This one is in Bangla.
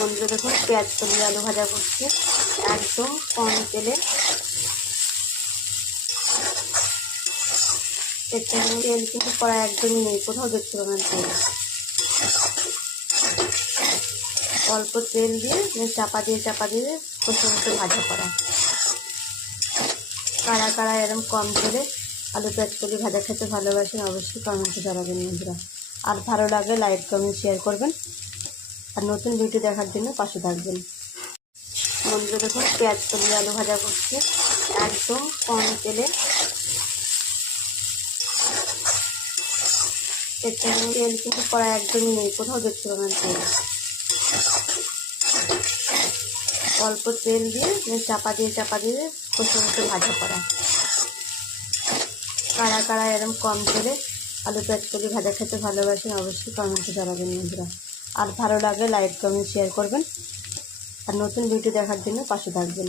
বন্ধুরা দেখুন পেঁয়াজ কলি আলু ভাজা করছি একদম কম তেলে। তেল কিন্তু কড়াই একদমই নেই, কোথাও দেখতে পাবেন তেল। অল্প তেল দিয়ে চাপা দিয়ে কষে কষে ভাজা করা। কারা কারা এরকম কম তেলে আলু পেঁয়াজ কলি ভাজা খেতে ভালোবাসেন অবশ্যই কমেন্টে জানাবেন বন্ধুরা। আর ভালো লাগলে লাইক কমেন্ট শেয়ার করবেন, আর নতুন ভিডিও দেখার জন্য পাশে থাকবেন। বন্ধুরা দেখুন পেঁয়াজ কলি আলু ভাজা করছি একদম কম তেলে। তেল কিন্তু কড়াই একদমই নেই, কোথাও দেখতে পাবেন তেল। অল্প তেল দিয়ে চাপা দিয়ে কষে কষে ভাজা করা। কারা কারা এরকম কম তেলে আলু পেঁয়াজ কলি ভাজা খেতে ভালোবাসেন অবশ্যই কমেন্টে জানাবেন বন্ধুরা। আর ভালো লাগলে লাইক কমেন্ট শেয়ার করবেন, আর নতুন ভিডিও দেখার জন্য পাশে থাকবেন।